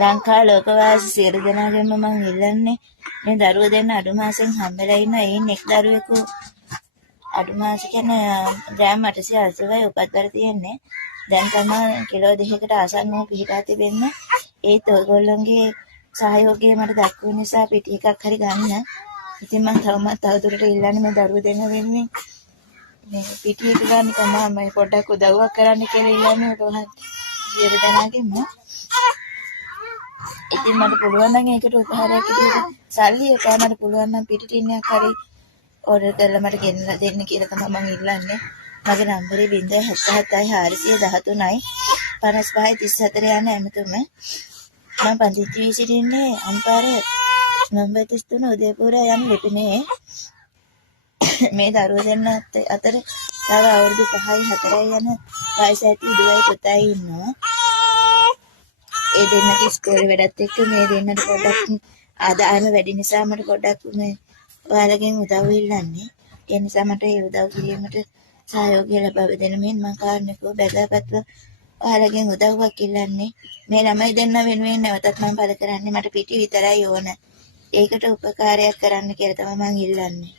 ලංකා ලෝකවාසී සියලු දෙනාගෙන්ම මං ඉල්ලන්නේ මේ දරුවෝ දෙන්න අඩු මාසෙන් හම්බෙලා ඉන්න එයින් එක් දරුවෙකු අඩු මාස කියන්නේ ග්‍රෑම් 880යි උපත්බර තියෙන්නේ. දැන් තමයි කිලෝ 2කට ආසන්න වූ පිහිටා තිබෙන්නේ. ඒත් ඔයගොල්ලන්ගේ සහයෝගය මට දක්වන නිසා පිටි එකක් හරි ගන්න. ඉතින් මම තවදුරට ඉල්ලන්නේ මේ දරුවෝ දෙන්න වෙන්නේ මේ පිටි එක ගන්න තමයි මම පොඩ්ඩක් උදව්වක් කරන්න කියලා ඉල්ලන්නේ ඔයගොල්ලන් සියලු දෙනාගෙන්ම. ඉතින් මට පුළුවන් නම් ඒකට උපහාරයක් විදිහට සල්ලි එපා මට පුළුවන් නම් පිටි ටින්නයක් හරි ඕඩර් කරලා මට ගෙනලා දෙන්න කියලා තමයි මම ඉල්ලන්නේ. මගේ නම්බරේ 077යි 413යි 5534 යන ඇමතුම. මම පන්තිති වී සිටින්නේ අම්පාර නම්බර් 33 උදේපුර යන ලිපිනේ. මේ දරුවෝ දෙන්න අතර තව අවුරුදු 5යි 4යි යන වයස ඇති දුවයි පුතයි ඉන්නවා. ඒ දෙන්නගේ ඉස්කෝලේ වැඩත් එක්ක මේ දෙන්නට පොඩ්ඩක් ආදායම වැඩි නිසා මට පොඩ්ඩක් මේ ඔයාලගෙන් උදව් ඉල්ලන්නේ. ඒ නිසා මට ඒ උදව් කිරීමට සහයෝගය ලබා දෙන්න මෙන්න මම කාරණේකව බැලපත්ව ඔයාලගෙන් උදව්වක් ඉල්ලන්නේ. මේ ළමයි දෙන්න වෙනුවෙන් නැවතත් මම පළ කරන්නේ මට පිටි විතරයි ඕන. ඒකට උපකාරයක් කරන්න කියලා තමයි මම ඉල්ලන්නේ.